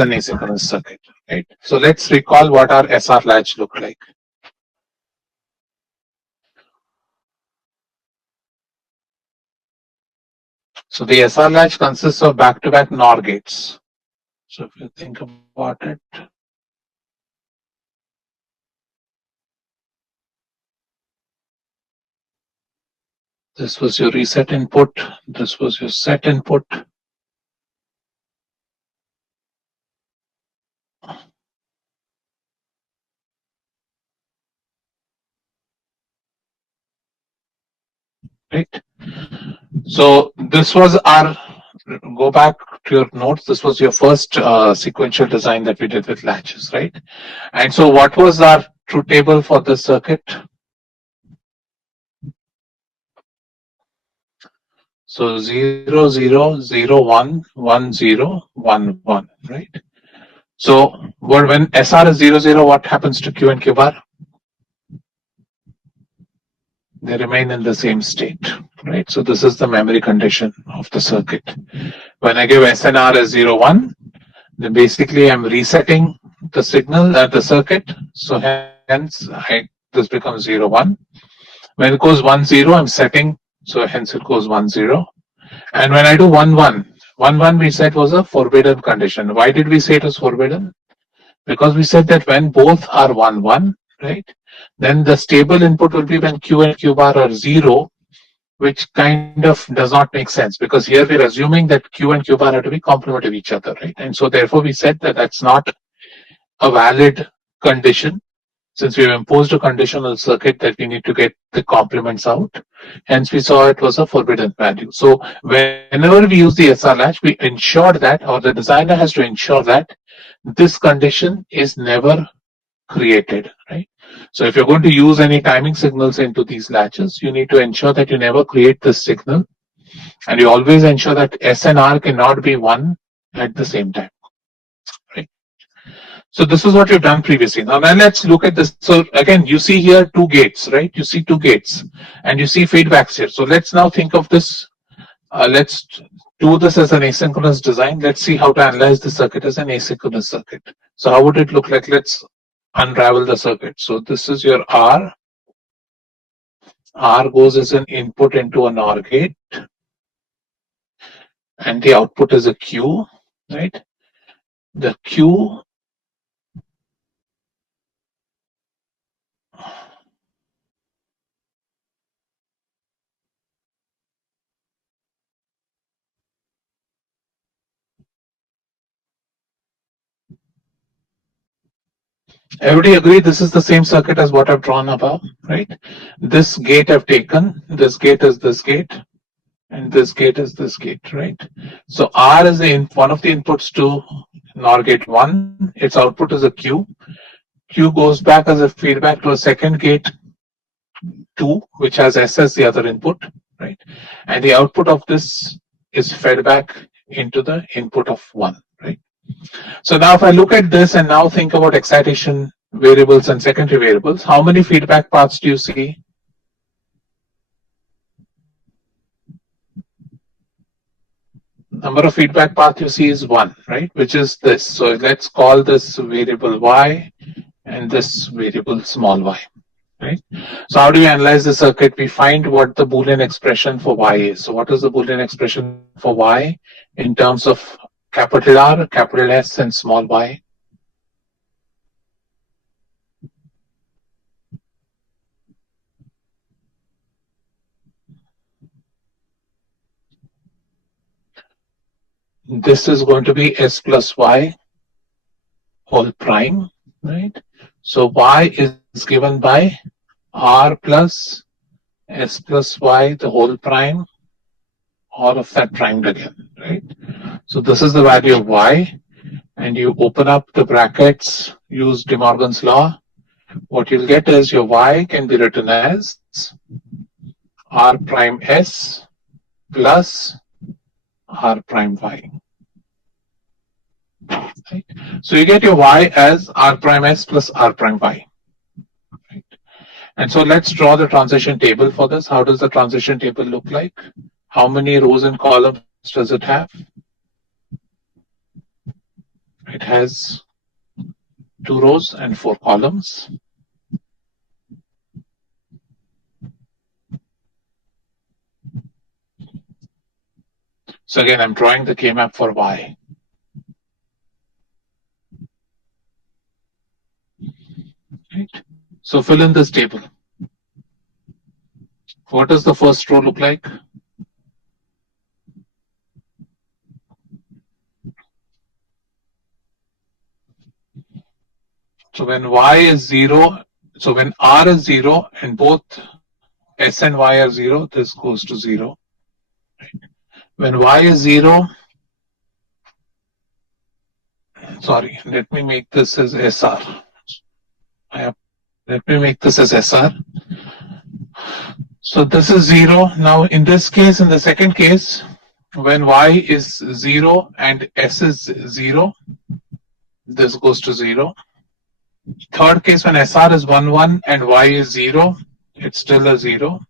an asynchronous circuit, right? So let's recall what our SR latch looked like. So the SR latch consists of back-to-back NOR gates. So if you think about it, this was your reset input, this was your set input. Right. So this was our, go back to your notes, this was your first sequential design that we did with latches, right? And so what was our truth table for the circuit? So 0 0 0 1 1 0 1 1, right? So when SR is 0 0, what happens to Q and Q bar? They remain in the same state, right? So this is the memory condition of the circuit. When I give SNR as 0 1, then basically I'm resetting the signal at the circuit. So hence this becomes 0 1. When it goes 1 0, I'm setting, so hence it goes 1 0. And when I do 1 1, 1 1 we said was a forbidden condition. Why did we say it was forbidden? Because we said that when both are 1 1, right, then the stable input will be when Q and Q bar are 0, which kind of does not make sense, because here we're assuming that Q and Q bar have to be complement of each other, right? And so therefore we said that that's not a valid condition, since we've imposed a conditional circuit that we need to get the complements out. Hence we saw it was a forbidden value. So whenever we use the SR latch, we ensure that, or the designer has to ensure that this condition is never created, right? So if you're going to use any timing signals into these latches, you need to ensure that you never create this signal, and you always ensure that S and R cannot be 1 at the same time, right? So this is what you've done previously. Now let's look at this. So again, you see here 2 gates, right? You see 2 gates and you see feedbacks here. So let's now think of this. Let's do this as an asynchronous design. Let's see how to analyze the circuit as an asynchronous circuit. So how would it look like? Let's unravel the circuit. So this is your R. R goes as an input into a NOR gate, and the output is a Q, right? The Q everybody agree this is the same circuit as what I've drawn above, right? This gate I've taken, this gate is this gate, and this gate is this gate, right? So R is one of the inputs to NOR gate 1, its output is a Q. Q goes back as a feedback to a second gate 2, which has S as the other input, right? And the output of this is fed back into the input of 1, right? So now if I look at this and now think about excitation variables and secondary variables, how many feedback paths do you see? Number of feedback path you see is 1, right? Which is this. So let's call this variable y and this variable small y, right? So how do we analyze the circuit? We find what the Boolean expression for y is. So what is the Boolean expression for y in terms of capital R, capital S, and small y? This is going to be S plus y whole prime, right? So y is given by R plus S plus y the whole prime, all of that primed again, right? So this is the value of y, and you open up the brackets, use De Morgan's law. What you'll get is your y can be written as R prime S plus R prime y. Right? So you get your y as R prime S plus R prime y. Right? And so let's draw the transition table for this. How does the transition table look like? How many rows and columns does it have? It has 2 rows and 4 columns. So again, I'm drawing the K-map for Y. Right. So fill in this table. What does the first row look like? So when Y is 0, so when R is 0 and both S and Y are 0, this goes to 0. When Y is 0, sorry, let me make this as SR. Let me make this as SR. So this is 0. Now in this case, in the second case, when Y is 0 and S is 0, this goes to 0. Third case, when SR is 1, 1 and Y is 0, it's still a 0.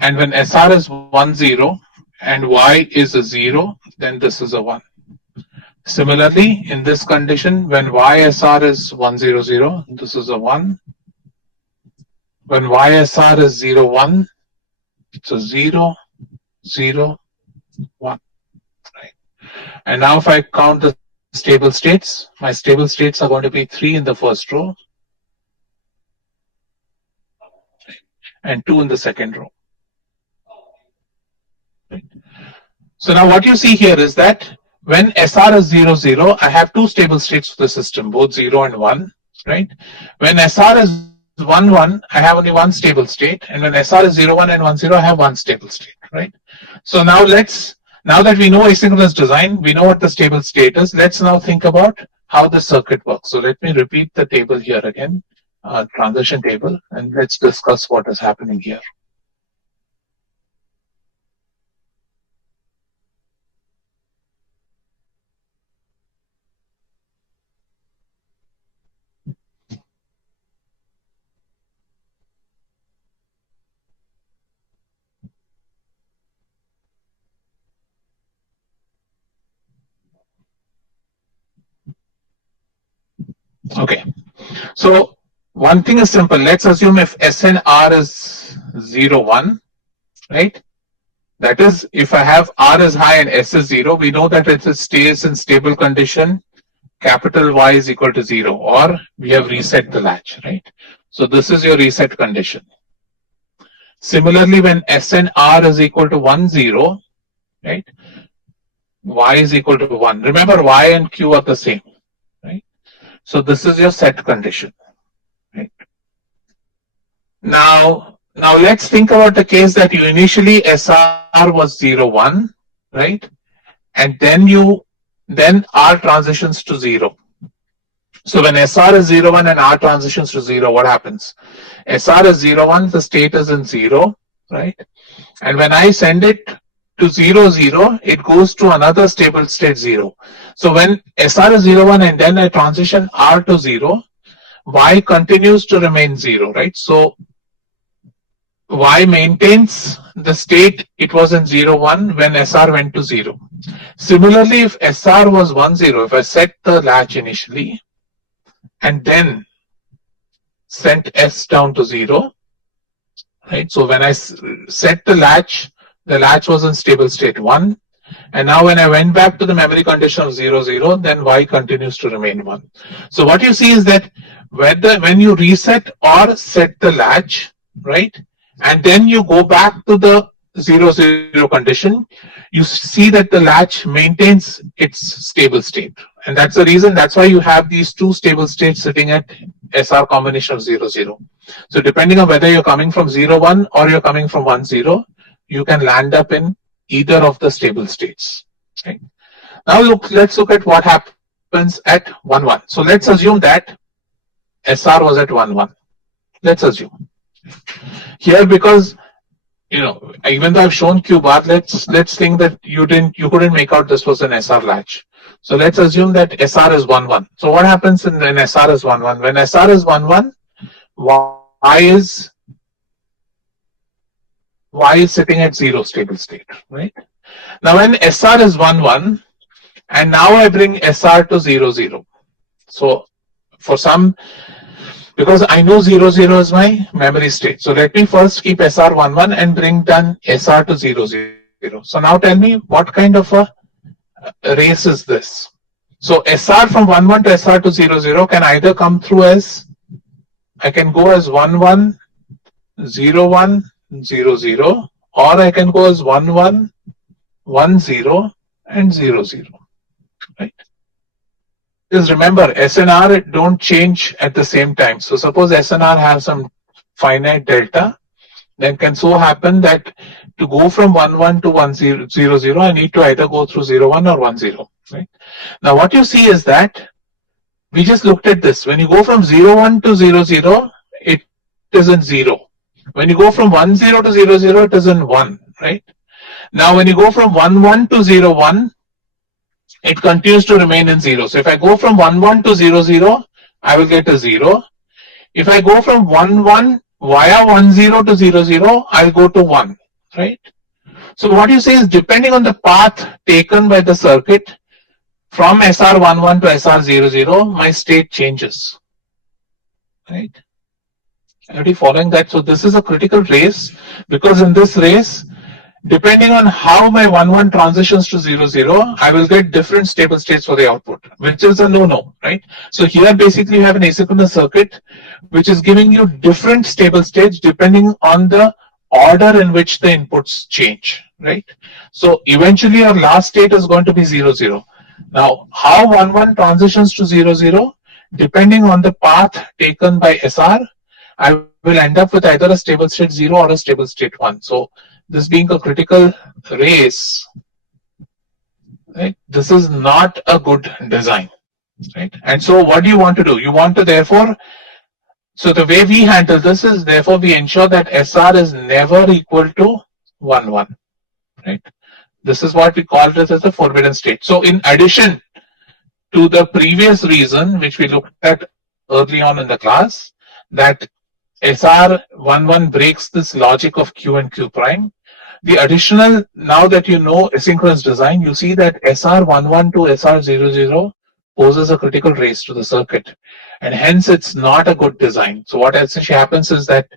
And when SR is 1, 0 and Y is a 0, then this is a 1. Similarly, in this condition, when YSR is 1, 0, 0, this is a 1. When YSR is 0, 1, it's a 0, 0, 1. Right. And now if I count the stable states, my stable states are going to be 3 in the first row and 2 in the second row. Right. So now what you see here is that when SR is 0, 0, I have 2 stable states for the system, both 0 and 1. Right. When SR is 1, 1, I have only one stable state, and when SR is 0, 1 and 1, 0, I have one stable state, right? So now now that we know asynchronous design, we know what the stable state is, let's now think about how the circuit works. So let me repeat the table here again, transition table, and let's discuss what is happening here. Okay, so one thing is simple. Let's assume if S and R is 0, 1, right? That is, if I have R is high and S is 0, we know that it stays in stable condition, capital Y is equal to 0, or we have reset the latch, right? So this is your reset condition. Similarly, when S and R is equal to 1, 0, right? Y is equal to 1. Remember, Y and Q are the same, right? So this is your set condition, right? Now let's think about the case that you initially SR was 0, 1, right? And then R transitions to 0. So when SR is 0, 1 and R transitions to 0, what happens? SR is 0, 1, the state is in 0, right? And when I send it to 0, 0, it goes to another stable state 0. So when SR is 0, 1 and then I transition R to 0, Y continues to remain 0, right? So Y maintains the state it was in 0, 1 when SR went to 0. Similarly, if SR was 1, 0, if I set the latch initially and then sent S down to 0, right? So when I set the latch was in stable state 1. And now when I went back to the memory condition of 0, 0, then Y continues to remain 1. So what you see is that when you reset or set the latch, right, and then you go back to the 0, 0 condition, you see that the latch maintains its stable state. And that's the reason, that's why you have these 2 stable states sitting at SR combination of 0, 0. So depending on whether you're coming from 0, 1 or you're coming from 1, 0, you can land up in either of the stable states. Right? Now let's look at what happens at 1, 1. So let's assume that SR was at 1, 1. Let's assume. Here, because even though I've shown Q bar, let's think that you couldn't make out this was an SR latch. So let's assume that SR is 1, 1. So what happens when SR is 1, 1? When SR is 1, 1, Y is sitting at 0 stable state, right? Now when SR is 1, 1, and now I bring SR to 0, 0. So for some, because I know 0, 0 is my memory state. So let me first keep SR 1, 1 and bring down SR to 0, 0. So now tell me what kind of a race is this? So SR from 1, 1 to SR to 0, 0 can either come through as, I can go as 1, 1, 0, 1, 0, 0, or I can go as 1, 1, 1, 0, and 0, 0. Right? Just remember, SNR don't change at the same time. So suppose SNR has some finite delta, then can so happen that to go from 1, 1 to 1, 0, 0, 0, I need to either go through 0, 1 or 1, 0. Right? Now what you see is that we just looked at this. When you go from 0, 1 to 0, 0, it is in 0. When you go from 1, 0 to 0, 0, it is in 1. Right? Now when you go from 1, 1 to 0, 1, it continues to remain in 0. So if I go from 1, 1 to 0, 0, I will get a 0. If I go from 1, 1 via 1, 0 to 0, 0, I'll go to 1. Right? So what you say is, depending on the path taken by the circuit from SR11 to SR00, my state changes. Right? Are you following that? So this is a critical race, because in this race, depending on how my 1, 1 transitions to 0, 0, I will get different stable states for the output, which is a no-no, right? So here basically you have an asynchronous circuit which is giving you different stable states depending on the order in which the inputs change, right? So eventually your last state is going to be 0, 0. Now, how 1, 1 transitions to 0, 0, depending on the path taken by SR, I will end up with either a stable state 0 or a stable state 1. So this being a critical race, right, this is not a good design, right? And so what do you want to do? You want to therefore, so the way we handle this is, therefore we ensure that SR is never equal to 1, 1, right? This is what we call this as the forbidden state. So in addition to the previous reason which we looked at early on in the class, that SR11 breaks this logic of Q and Q prime, the additional, now that you know asynchronous design, you see that SR11 to SR00 poses a critical race to the circuit, and hence it's not a good design. So what essentially happens is that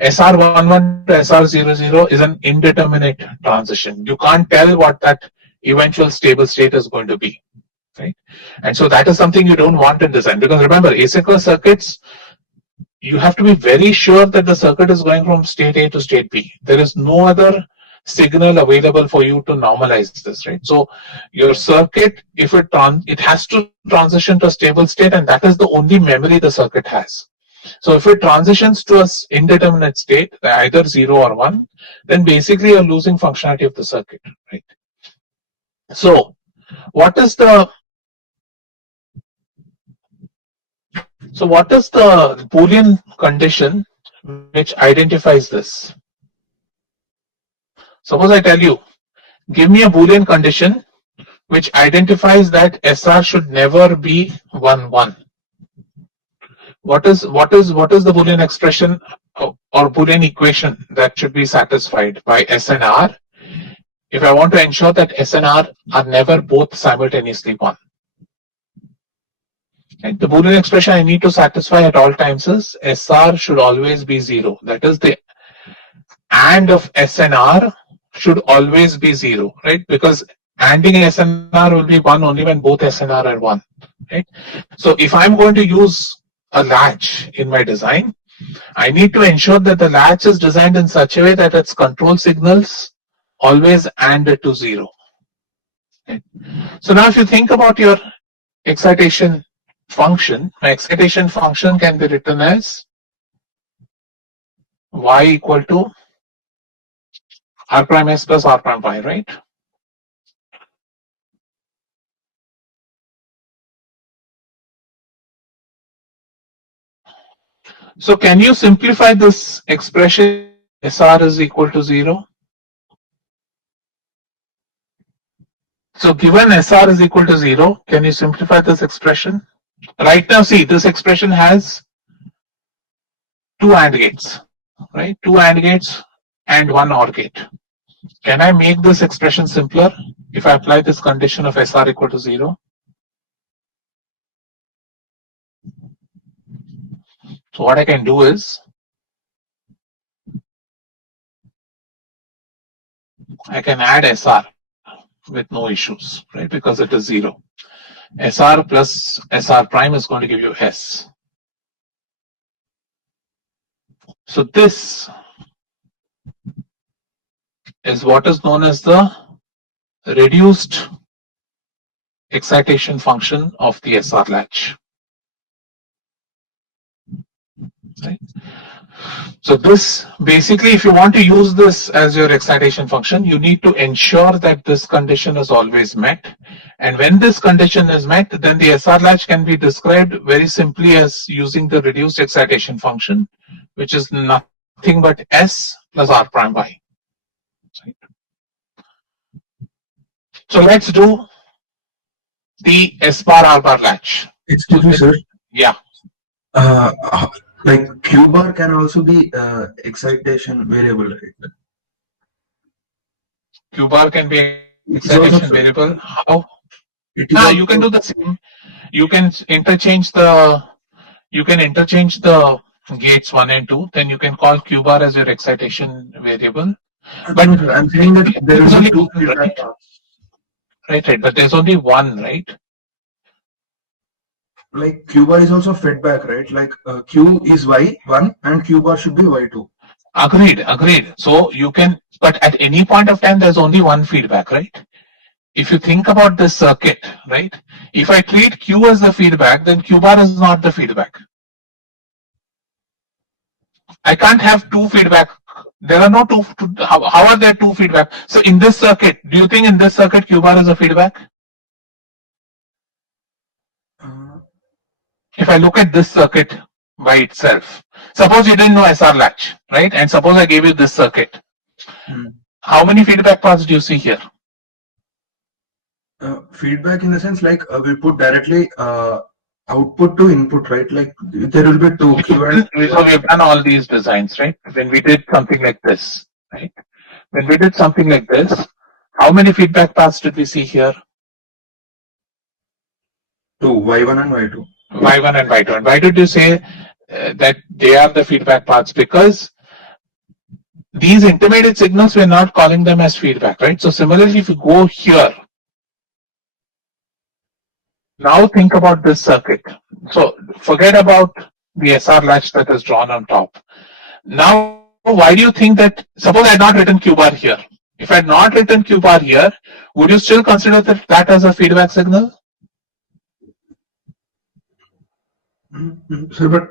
SR11 to SR00 is an indeterminate transition. You can't tell what that eventual stable state is going to be, right? And so that is something you don't want in design, because remember, asynchronous circuits, you have to be very sure that the circuit is going from state A to state B. There is no other signal available for you to normalize this, right? So your circuit, if it has to transition to a stable state, and that is the only memory the circuit has. So if it transitions to an indeterminate state, either 0 or 1, then basically you're losing functionality of the circuit, right? So what is the Boolean condition which identifies this? Suppose I tell you, give me a Boolean condition which identifies that SR should never be 1, 1. What is the Boolean expression or Boolean equation that should be satisfied by S and R if I want to ensure that S and R are never both simultaneously 1? And the Boolean expression I need to satisfy at all times is SR should always be 0. That is, the AND of S and R should always be 0, right? Because ANDing S and R will be 1 only when both S and R are 1, right? So if I'm going to use a latch in my design, I need to ensure that the latch is designed in such a way that its control signals always AND to 0. Right? So now if you think about your excitation function, my excitation function can be written as y equal to r prime s plus r prime y, right? So can you simplify this expression SR is equal to 0? So given SR is equal to 0, can you simplify this expression? Right now, see, this expression has two AND gates, right? Two AND gates and one OR gate. Can I make this expression simpler? if I apply this condition of SR equal to 0, so what I can do is I can add SR with no issues, right? Because it is 0. SR plus SR prime is going to give you S. So this is what is known as the reduced excitation function of the SR latch. Right? So this basically, if you want to use this as your excitation function, you need to ensure that this condition is always met. And when this condition is met, then the SR latch can be described very simply as using the reduced excitation function, which is nothing but S plus R prime Y. Right? So let's do the S bar R bar latch. Excuse me, sir. Yeah. Uh, like Q bar can also be excitation variable, right? Q bar can be It is also excitation variable. How? it is also, You can do the same. You can interchange the gates 1 and 2. Then you can call Q bar as your excitation variable. But no, sir, I'm saying that there there's will only be two one, feedback right? paths. Right. But there's only one, right? Like Q bar is also feedback, right? Like Q is Y1 and Q bar should be Y2. Agreed. So you can, but at any point of time, there's only one feedback, right? If you think about this circuit, right? If I treat Q as the feedback, then Q bar is not the feedback. I can't have two feedback. There are no two. How are there two feedback? So in this circuit, do you think in this circuit Q bar is a feedback? If I look at this circuit by itself, suppose you didn't know SR latch, right? And suppose I gave you this circuit. How many feedback paths do you see here? Feedback in the sense like we put directly output to input, right? Like there will be two Q and So we've done all these designs, right? When we did something like this, right? When we did something like this, how many feedback paths did we see here? two, Y1 and Y2. Y1 and Y2. And why did you say that they are the feedback paths? Because these intermediate signals, we're not calling them as feedback, right? So similarly, if you go here, now think about this circuit. So forget about the SR latch that is drawn on top. Now, why do you think that, suppose I had not written Q bar here. If I had not written Q bar here, would you still consider that as a feedback signal? Sir, but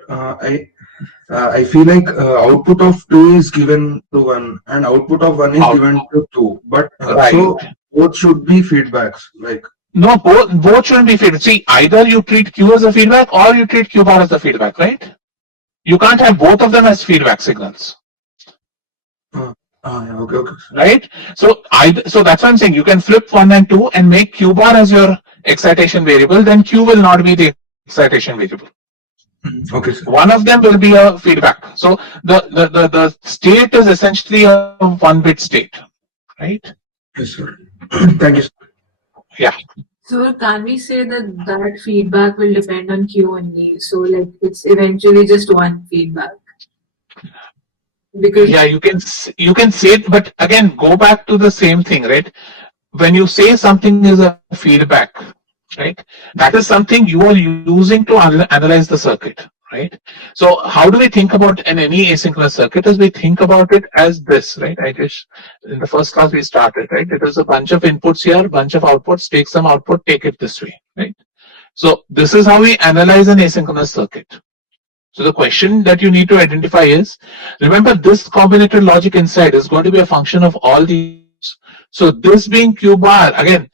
I feel like output of 2 is given to 1 and output of 1 is given to 2. But right. So both should be feedbacks. Like no, both shouldn't be feedback. See, either you treat Q as a feedback or you treat Q bar as a feedback, right? You can't have both of them as feedback signals. Okay. Right? So that's what I'm saying. You can flip 1 and 2 and make Q bar as your excitation variable, then Q will not be the excitation variable. Okay, sir. One of them will be a feedback. So the state is essentially a 1-bit state, right? Yes, sir. Thank you, sir. Yeah. So can we say that feedback will depend on Q only? So like it's eventually just one feedback. Because yeah, you can say it, but again, go back to the same thing, right? When you say something is a feedback, right? That is something you are using to analyze the circuit, right? So how do we think about any asynchronous circuit? As we think about it as this, right? I just in the first class we started, right? It is a bunch of inputs here, bunch of outputs. Take some output, take it this way, right? So this is how we analyze an asynchronous circuit. So the question that you need to identify is, remember this combinatorial logic inside is going to be a function of all these. So this being Q bar, again,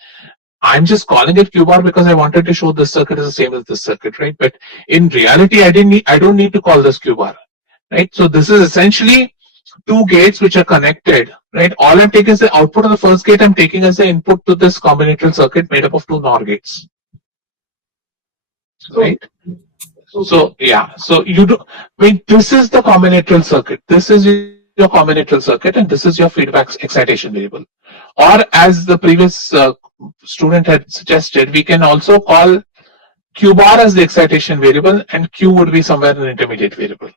I'm just calling it Q bar because I wanted to show this circuit is the same as this circuit, right? But in reality, I don't need to call this Q bar, right? So this is essentially two gates which are connected, right? All I'm taking is the output of the first gate. I'm taking as the input to this combinatorial circuit made up of two NOR gates, right? So yeah, so you do. I mean, this is the combinatorial circuit. This is your your combinatorial circuit, and this is your feedback excitation variable. Or as the previous student had suggested, we can also call Q bar as the excitation variable, and Q would be somewhere an intermediate variable.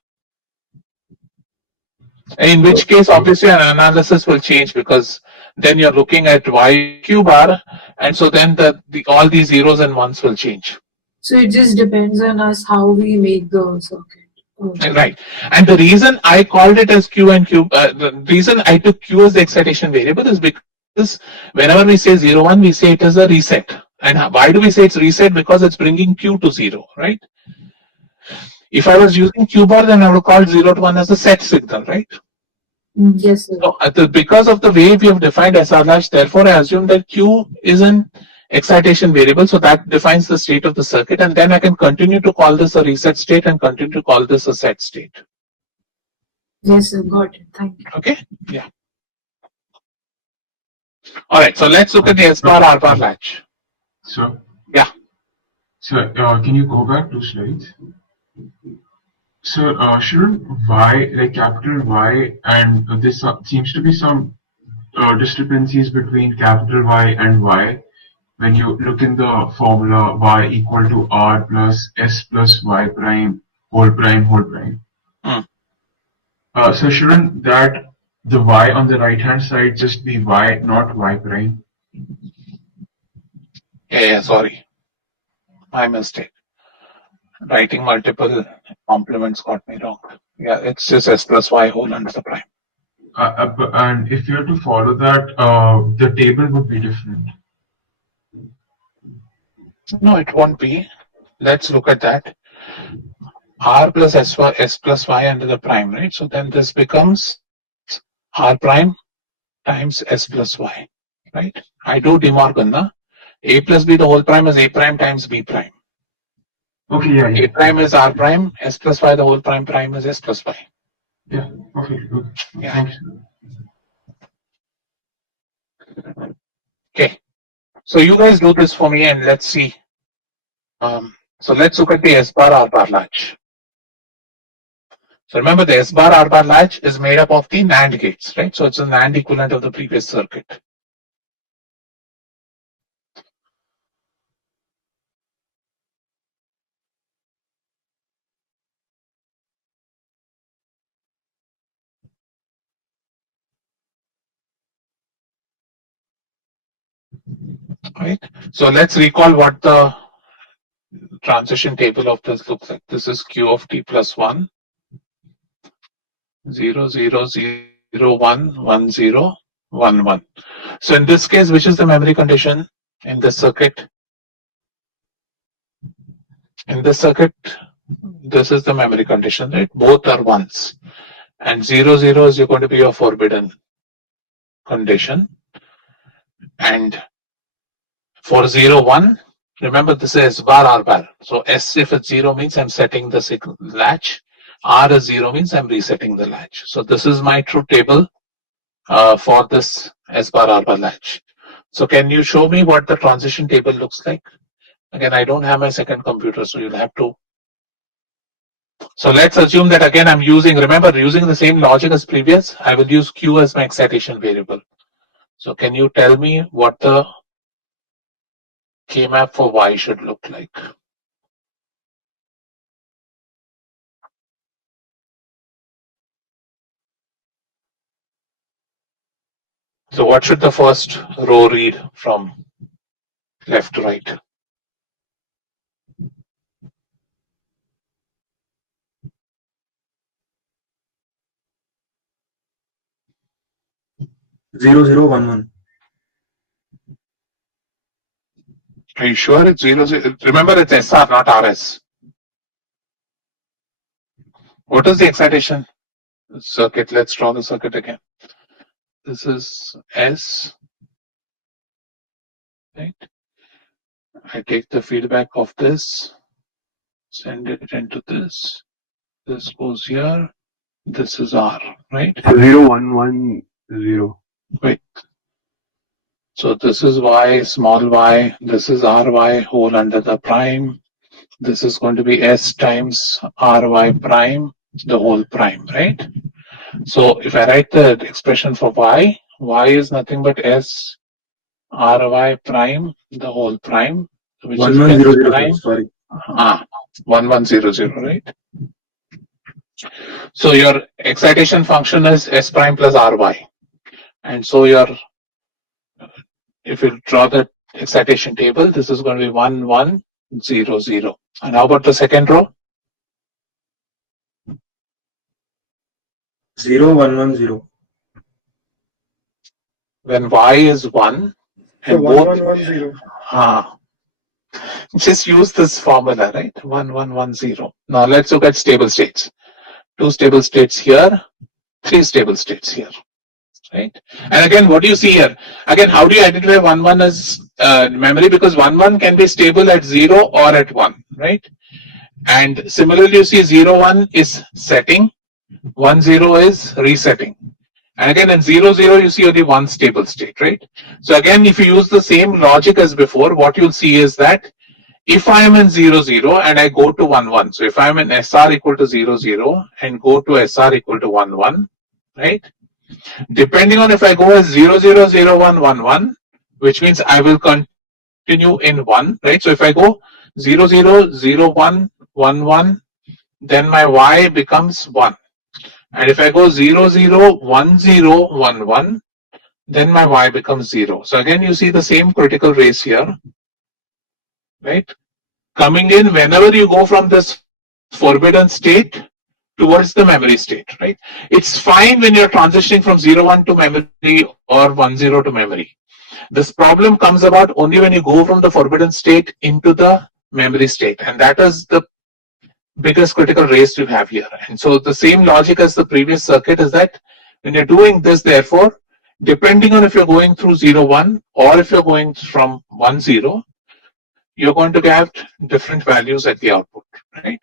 In which case, obviously, an analysis will change, because then you're looking at Y Q bar, and so then all these zeros and ones will change. So it just depends on us how we make the circuit. Okay. Right. And the reason I called it as Q and Q, the reason I took Q as the excitation variable is because whenever we say 0, 1, we say it is a reset. And why do we say it's reset? Because it's bringing Q to 0, right? If I was using Q bar, then I would call 0 to 1 as a set signal, right? Yes, sir. So because of the way we have defined SR latch, therefore I assume that Q is an excitation variable, so that defines the state of the circuit, and then I can continue to call this a reset state and continue to call this a set state. Yes, sir. Got it. Thank you. Okay. Yeah. All right. So let's look at the S bar R bar latch. So Yeah. So can you go back 2 slides? So shouldn't Y, like capital Y, and there seems to be some discrepancies between capital Y and Y when you look in the formula Y equal to R plus S plus Y prime whole prime whole prime. So shouldn't that the Y on the right hand side just be Y, not Y prime? Yeah. Sorry. My mistake. Writing multiple complements got me wrong. Yeah, it's just S plus Y whole under the prime. And if you have to follow that, the table would be different. No, it won't be. Let's look at that. R plus S plus Y under the prime, right? So then this becomes R prime times S plus Y, right? I do De Morgan, na? A plus B the whole prime is A prime times B prime. Okay, yeah. A prime is R prime, S plus Y the whole prime is S plus Y. Yeah, okay, good. Yeah. Thanks. Okay. So you guys do this for me and let's see. So let's look at the S bar R bar latch. So remember, the S bar R bar latch is made up of the NAND gates, right? So it's a NAND equivalent of the previous circuit. Right. So let's recall what the transition table of this looks like. This is Q of t plus 1, 0, 0, 0, 1, 1, 0, 1, 1. So in this case, which is the memory condition in this circuit? In this circuit, this is the memory condition, right? Both are ones. And 0, 0 is going to be your forbidden condition. And for 0, 1, remember this is S bar R bar. So S, if it's 0, means I'm setting the latch. R is 0 means I'm resetting the latch. So this is my truth table for this S bar R bar latch. So can you show me what the transition table looks like? Again, I don't have my second computer, so you'll have to. So let's assume that again I'm using the same logic as previous. I will use Q as my excitation variable. So can you tell me what the K-map for Y should look like? So what should the first row read from left to right? Zero zero one one. Are you sure it's 0, 0? Remember, it's SR, not RS. What is the excitation circuit? Let's draw the circuit again. This is S, right? I take the feedback of this, send it into this. This goes here. This is R, right? 0 1 1 0. Wait. So this is Y, small y. This is RY whole under the prime. This is going to be S times RY prime, the whole prime, right? So if I write the expression for y, y is nothing but s ry prime, the whole prime, which is s 1100, prime. sorry. 1100, right? So your excitation function is s prime plus ry. And so if you draw the excitation table, this is going to be 1100. And how about the second row? 0110. When y is 1 So and both 1110. just use this formula, right? 1110. Now let's look at stable states. 2 stable states here, 3 stable states here, right? And again, what do you see here? Again, how do you identify 1 as memory? Because 1 can be stable at 0 or at 1, right? And similarly, you see 0 is setting, 10 is resetting. And again, in 0 you see only one stable state, right? So again, if you use the same logic as before, what you'll see is that if I am in 0 and I go to 1 so if I am in SR equal to 0 and go to SR equal to 1 right? Depending on if I go as 0 which means I will continue in 1, right? So if I go 0 1 then my y becomes 1. And if I go 0 1 then my y becomes 0. So again, you see the same critical race here, right? Coming in whenever you go from this forbidden state towards the memory state, right? It's fine when you're transitioning from 0 to memory or 10 to memory. This problem comes about only when you go from the forbidden state into the memory state, and that is the biggest critical race you have here. And so the same logic as the previous circuit is that when you're doing this, therefore, depending on if you're going through 0 or if you're going from 10, you're going to get different values at the output, right?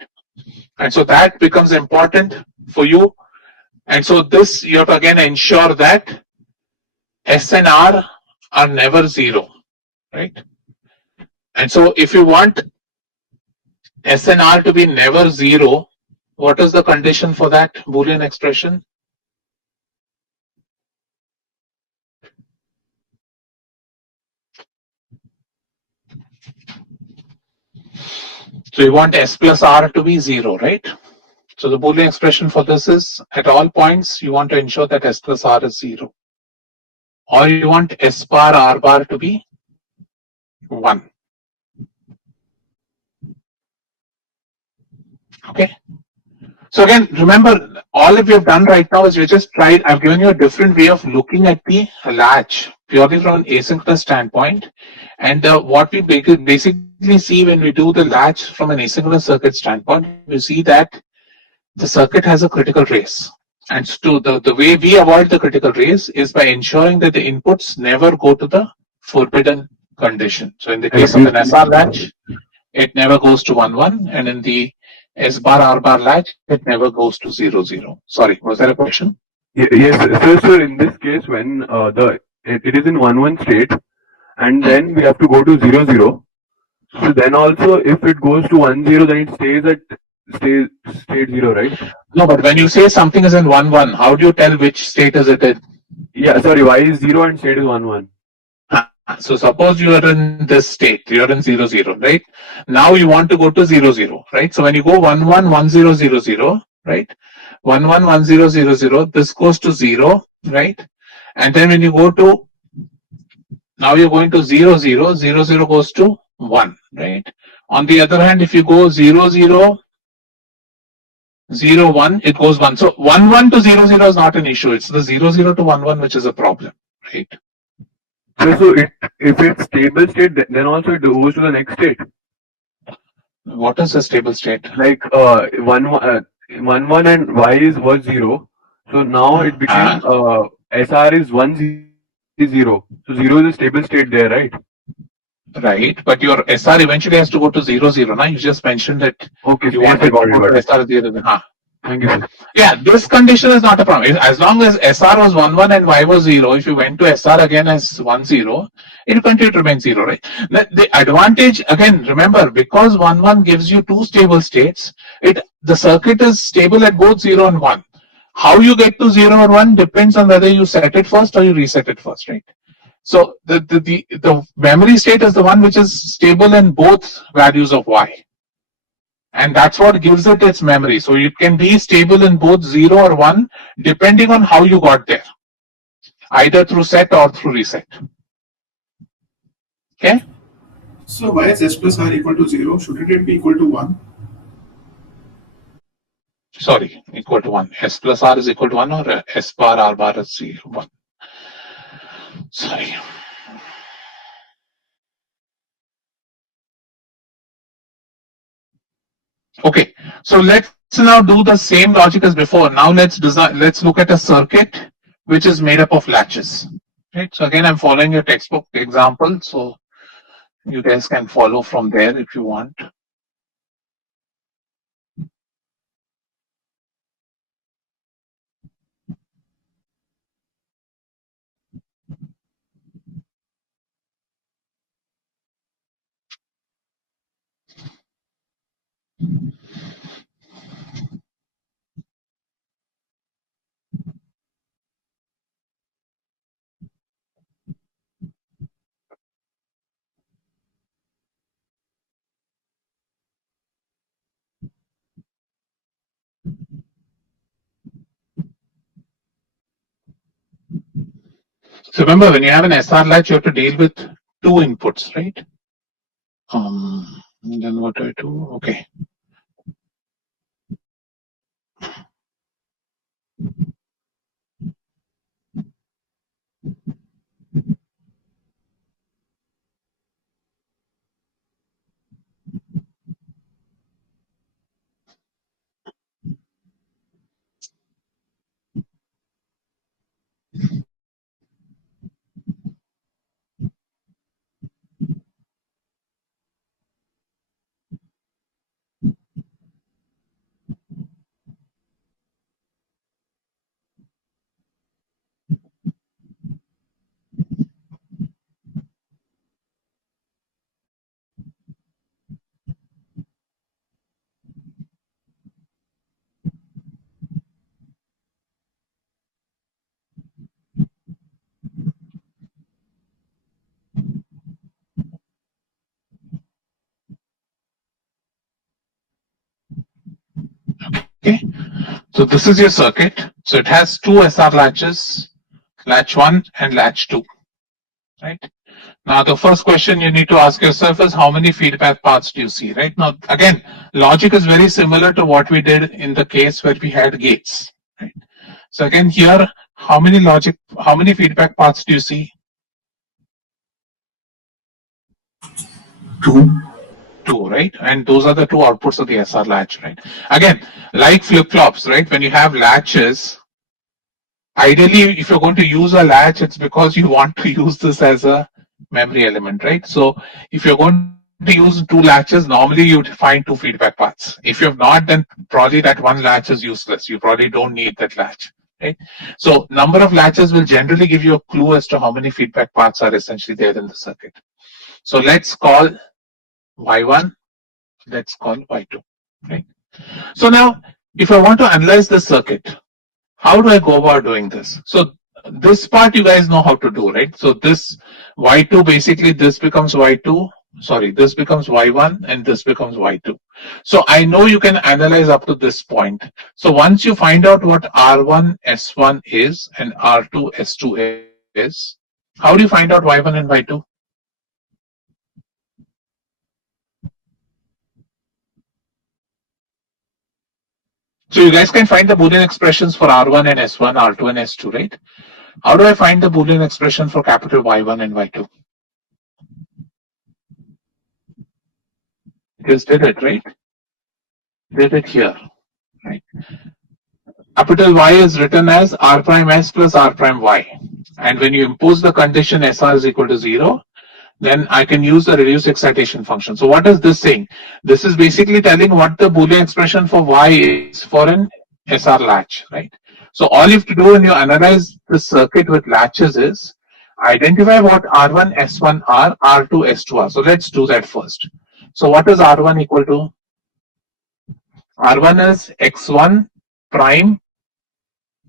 And so that becomes important for you. And so this, you have to again ensure that S and R are never 0, right? And so if you want S and R to be never 0, what is the condition for that Boolean expression? So you want S plus R to be 0, right? So the Boolean expression for this is at all points you want to ensure that S plus R is 0. Or you want S bar R bar to be 1. Okay. So again, remember, all that we have done right now is we just tried, I've given you a different way of looking at the latch, purely from an asynchronous standpoint. And what we basically see when we do the latch from an asynchronous circuit standpoint, we see that the circuit has a critical race. And so the way we avoid the critical race is by ensuring that the inputs never go to the forbidden condition. So in the case of an SR latch, it never goes to 1 and in the S bar R bar latch, it never goes to 0 Sorry, was there a question? Yes, so in this case, when it is in 1 state, and then we have to go to 0. So then also, if it goes to 10, then it stays at state 0, right? No, but when you say something is in 1 how do you tell which state is it in? Yeah, sorry, y is 0 and state is 1. So suppose you are in this state, you are in 0 right? Now you want to go to 0 right? So when you go 1 1 1 0 0 0, right? 1 1 1 0 0 0, this goes to 0, right? And then when you go to, now you're going to 0 0 0 0 goes to 1, right? On the other hand, if you go 0 0 0 1, it goes 1. So 1 1 to 0 0 is not an issue. It's the 0 0 to 1 1 which is a problem, right? So if it's stable state, then also it goes to the next state. What is a stable state? Like 1 1 and y was 0. So now it became SR is 1 0. So 0 is a stable state there, right? Right, but your SR eventually has to go to 0 0. Now you just mentioned that Okay, you want to go to SR 0. Thank you, sir. Yeah, this condition is not a problem. As long as SR was 1 1 and Y was 0, if you went to SR again as 1 0, it will continue to remain 0, right? The advantage, again, remember, because 1 1 gives you 2 stable states, the circuit is stable at both 0 and 1. How you get to 0 or 1 depends on whether you set it first or you reset it first, right? So the memory state is the one which is stable in both values of y. And that's what gives it its memory. So it can be stable in both 0 or 1 depending on how you got there, either through set or through reset. Okay? So why is s plus r equal to 0? Shouldn't it be equal to 1? Sorry, equal to 1. S plus r is equal to 1 or s bar r bar is 1. Sorry. Okay, so let's now do the same logic as before. Now let's look at a circuit which is made up of latches. Right. So again, I'm following your textbook example, so you guys can follow from there if you want. So remember, when you have an SR latch, you have to deal with two inputs, right? Then what do I do? Okay. Okay. So this is your circuit. So it has two SR latches, latch 1 and latch 2. Right. Now the first question you need to ask yourself is how many feedback paths do you see? Right. Now again, logic is very similar to what we did in the case where we had gates. Right. So again here, how many feedback paths do you see? 2. 2, right? And those are the two outputs of the SR latch, right? Again, like flip-flops, right? When you have latches, ideally, if you're going to use a latch, it's because you want to use this as a memory element, right? So if you're going to use two latches, normally you'd find two feedback paths. If you have not, then probably that one latch is useless. You probably don't need that latch, right? So number of latches will generally give you a clue as to how many feedback paths are essentially there in the circuit. So let's call Y1, let's call Y2, right? So now, if I want to analyze this circuit, how do I go about doing this? So this part you guys know how to do, right? So this Y2, basically this becomes Y2, sorry, this becomes Y1 and this becomes Y2. So I know you can analyze up to this point. So once you find out what R1 S1 is and R2 S2 is, how do you find out Y1 and Y2? So you guys can find the Boolean expressions for R1 and S1, R2 and S2, right? How do I find the Boolean expression for capital Y1 and Y2? Just did it, right? Did it here, right? Capital Y is written as R prime S plus R prime Y. And when you impose the condition SR is equal to 0, then I can use the reduced excitation function. So what is this saying? This is basically telling what the Boolean expression for Y is for an SR latch, right? So all you have to do when you analyze the circuit with latches is identify what R1, S1 are, R2, S2 are. So let's do that first. So what is R1 equal to? R1 is X1 prime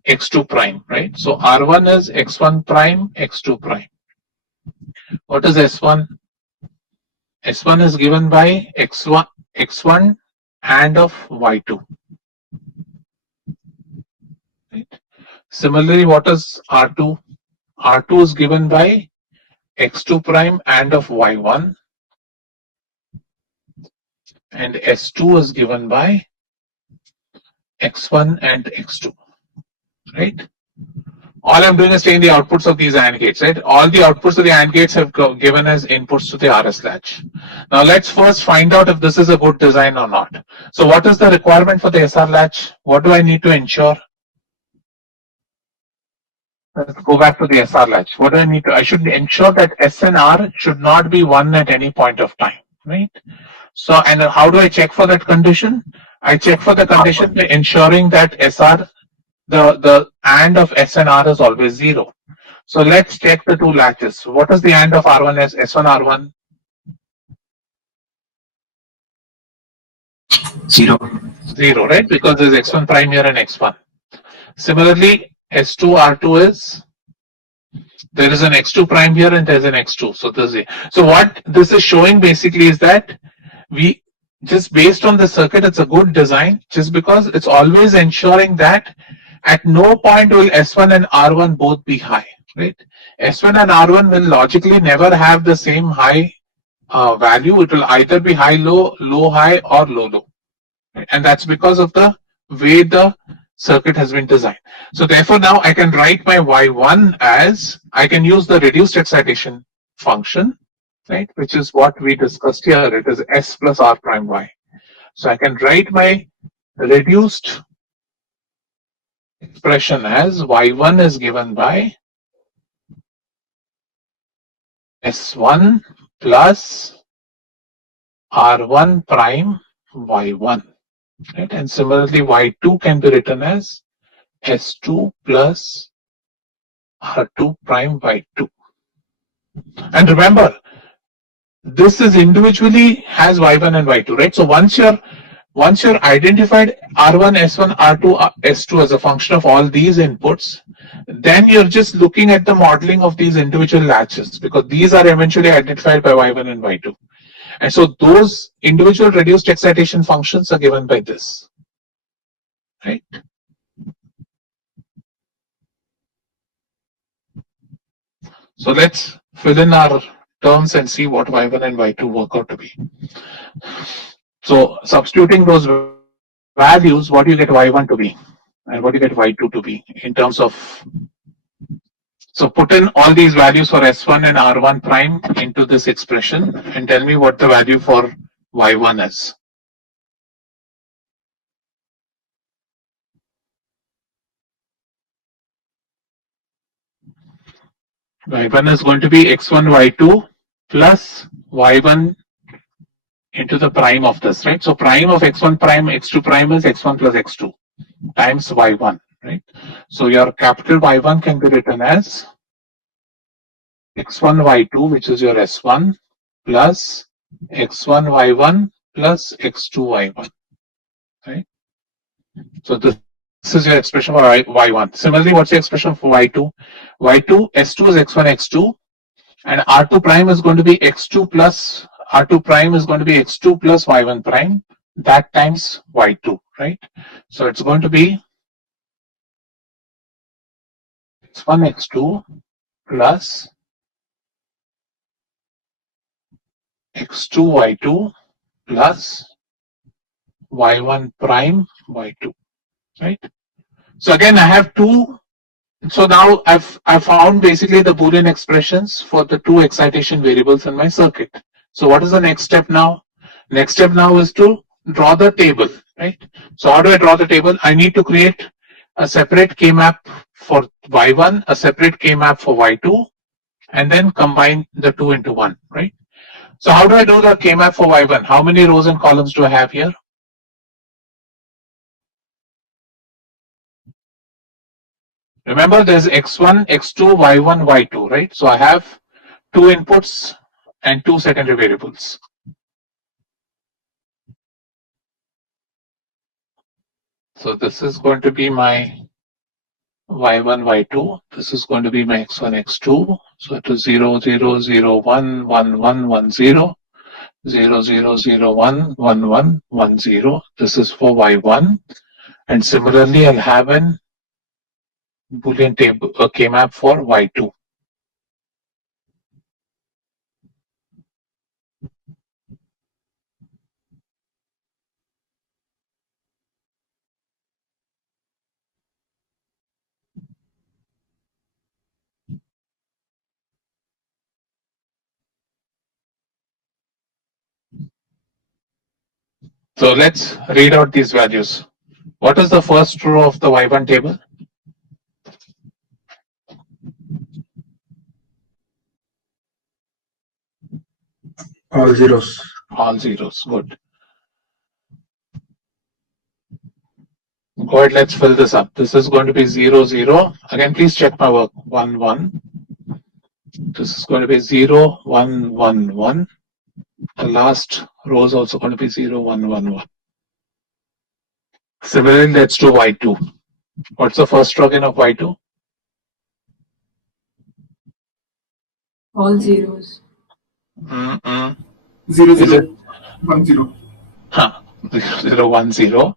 x2 prime, right? So R1 is x1 prime, x2 prime. What is S1? S1 is given by x1 and of y2. Right? Similarly, what is R2? R2 is given by x2 prime and of y1, and S2 is given by x1 and x2, right? All I'm doing is taking the outputs of these AND gates, right? All the outputs of the AND gates have given as inputs to the RS latch. Now let's first find out if this is a good design or not. So what is the requirement for the SR latch? What do I need to ensure? Let's go back to the SR latch. What do I need to? I should ensure that S and R should not be 1 at any point of time, right? So, and how do I check for that condition? I check for the condition by ensuring that SR, the AND of S and R is always 0. So let's check the two latches. What is the AND of R1 as S1 R1? 0. 0, right? Because there's x1 prime here and x1. Similarly, S2 R2 is, there is an x2 prime here and there's an x2. So this is, so what this is showing basically is that we just based on the circuit, it's a good design just because it's always ensuring that at no point will S1 and R1 both be high, right? S1 and R1 will logically never have the same high value. It will either be high low, low high, or low low, right? And that's because of the way the circuit has been designed. So therefore now I can write my Y1 as, I can use the reduced excitation function, right, which is what we discussed here. It is S plus R prime Y. So I can write my reduced expression as Y1 is given by S1 plus R1 prime Y1, right? And similarly Y2 can be written as S2 plus R2 prime Y2. And remember, this is individually has Y1 and Y2, right? So once you're identified R1, S1, R2, S2 as a function of all these inputs, then you're just looking at the modeling of these individual latches because these are eventually identified by Y1 and Y2. And so those individual reduced excitation functions are given by this, right? So let's fill in our terms and see what Y1 and Y2 work out to be. So substituting those values, what do you get Y1 to be? And what do you get Y2 to be in terms of, so put in all these values for S1 and R1 prime into this expression and tell me what the value for Y1 is. Y1 is going to be X1, Y2 plus Y1 into the prime of this, right? So prime of X1 prime, X2 prime is X1 plus X2 times Y1, right? So your capital Y1 can be written as X1, Y2, which is your S1, plus X1, Y1 plus X2, Y1, right? So this is your expression for Y1. Similarly, what's the expression for Y2? Y2, S2 is X1, X2, and R2 prime is going to be X2 plus, R2 prime is going to be X2 plus Y1 prime, that times Y2, right? So it's going to be X1, X2 plus X2, Y2 plus Y1 prime, Y2, right? So again, I have two. So now I've found basically the Boolean expressions for the two excitation variables in my circuit. So what is the next step now? Next step now is to draw the table, right? So how do I draw the table? I need to create a separate K-map for Y1, a separate K-map for Y2, and then combine the two into one, right? So how do I do the K-map for Y1? How many rows and columns do I have here? Remember, there's X1, X2, Y1, Y2, right? So I have two inputs and two secondary variables. So this is going to be my y1, y2. This is going to be my x1, x2. So it is 0, 0, 0, 1, 1, 1, 1, 0, 0, 0, 0, 1, 1, 1, 1, 0. This is for y1. And similarly, I'll have an Boolean table, a K-map for y2. So let's read out these values. What is the first row of the y1 table? All zeros. All zeros. Good. Go ahead, let's fill this up. This is going to be 0, 0. Again, please check my work. 1, 1. This is going to be 0, 1, 1, 1. The last row is also going to be 0, 1, 1, 1. Similarly, let's do y2. What's the first row again of y2? All zeros. 0, Is 0, it? 1, 0. 0, 1, 0.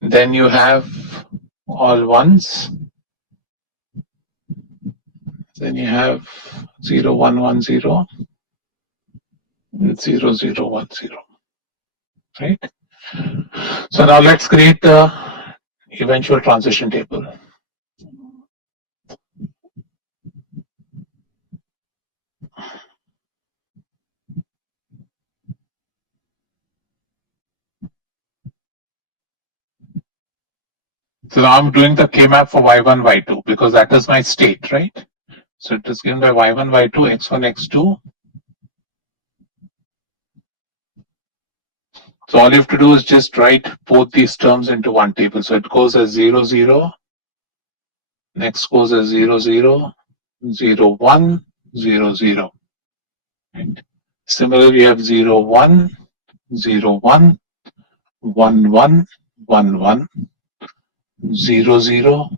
Then you have all ones. Then you have 0, 1, 1, 0. 0, 0, 1, 0. Right? So now let's create the eventual transition table. So now I'm doing the K-map for y1, y2 because that is my state, right? So it is given by y1, y2, x1, x2. So all you have to do is just write both these terms into one table. So it goes as 0, 0. Next goes as 0, 0, 0, 1, 0, 0. Right? Similarly, you have 0, 1, 0, 1, 1, 1, 1, 1, 0, 0,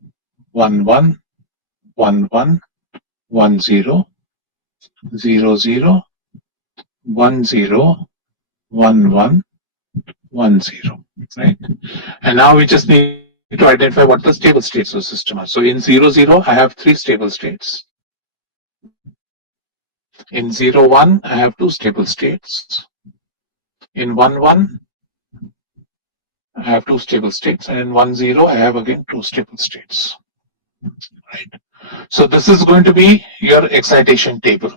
1, 1, 1, 1, 1, 0, 0, 0, 1, 0, 1, 1, 1, 0. Right? And now we just need to identify what the stable states of the system are. So in 0, 0, I have 3 stable states. In 0, 1, I have 2 stable states. In 1, 1, I have 2 stable states. And in 1, 0, I have again 2 stable states. Right? So this is going to be your excitation table.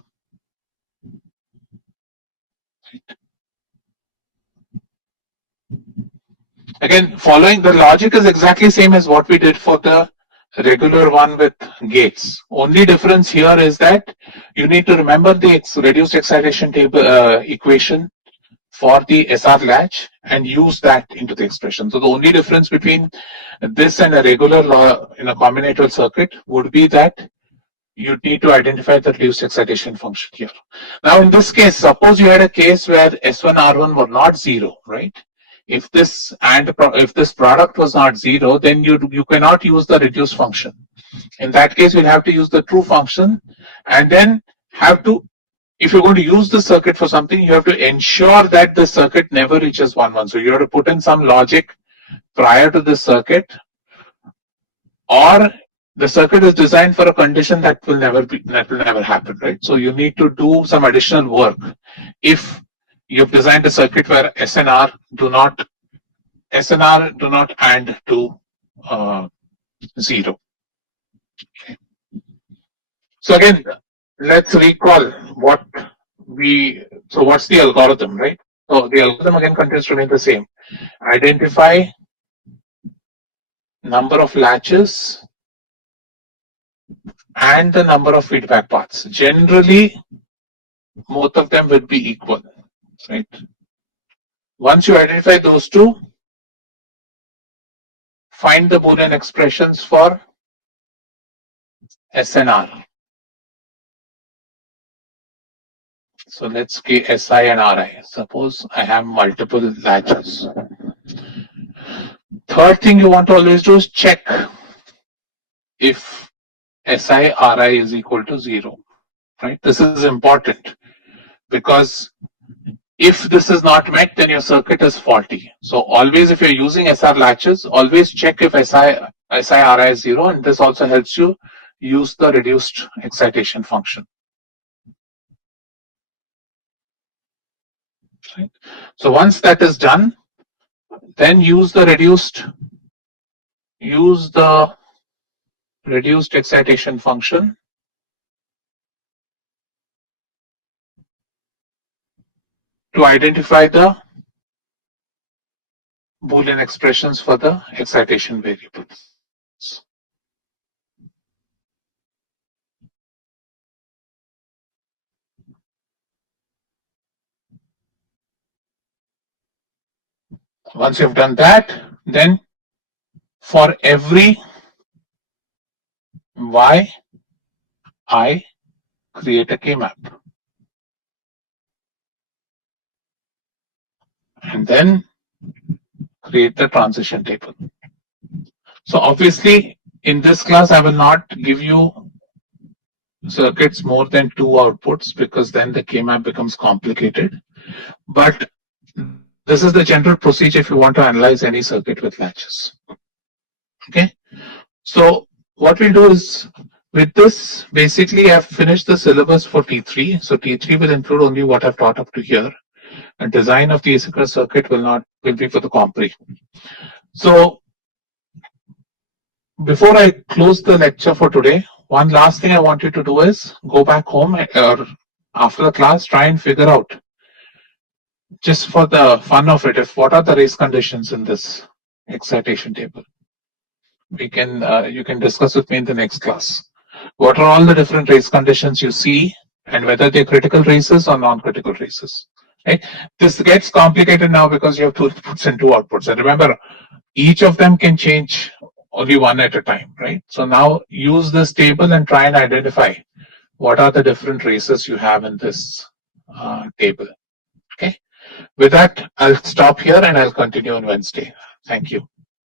Again, following the logic is exactly same as what we did for the regular one with gates. Only difference here is that you need to remember the reduced excitation table equation for the SR latch and use that into the expression. So the only difference between this and a regular in a combinatorial circuit would be that you need to identify the reduced excitation function here. Now in this case, suppose you had a case where S1, R1 were not 0, right? If this product was not 0, then you cannot use the reduced function. In that case, you'll have to use the true function and then have to, if you're going to use the circuit for something, you have to ensure that the circuit never reaches 1, 1. So you have to put in some logic prior to the circuit, or the circuit is designed for a condition that will never happen, right? So you need to do some additional work. If you've designed a circuit where SNR do not AND to 0. Okay. So again, let's recall what's the algorithm, right? So the algorithm again continues to remain the same. Identify number of latches and the number of feedback paths. Generally, both of them will be equal, right? Once you identify those two, find the Boolean expressions for SNR. So let's get SI and RI. Suppose I have multiple latches. Third thing you want to always do is check if SI-RI is equal to 0, right? This is important because if this is not met, then your circuit is faulty. So always, if you're using SR latches, always check if SI-RI is 0, and this also helps you use the reduced excitation function. Right? So once that is done, then use the reduced excitation function to identify the Boolean expressions for the excitation variables. Once you've done that, then for every y, I create a K-map. And then create the transition table. So obviously, in this class, I will not give you circuits more than 2 outputs because then the K-map becomes complicated. But this is the general procedure if you want to analyze any circuit with latches. Okay. So what we'll do is, with this, basically I've finished the syllabus for T3. So T3 will include only what I've taught up to here. And design of the asynchronous circuit will be for the compre. So before I close the lecture for today, one last thing I want you to do is go back home or after the class, try and figure out, just for the fun of it, if what are the race conditions in this excitation table. You can discuss with me in the next class. What are all the different race conditions you see, and whether they're critical races or non-critical races. Right? This gets complicated now because you have 2 inputs and 2 outputs. And remember, each of them can change only one at a time, right? So now use this table and try and identify what are the different races you have in this table. Okay. With that, I'll stop here and I'll continue on Wednesday. Thank you.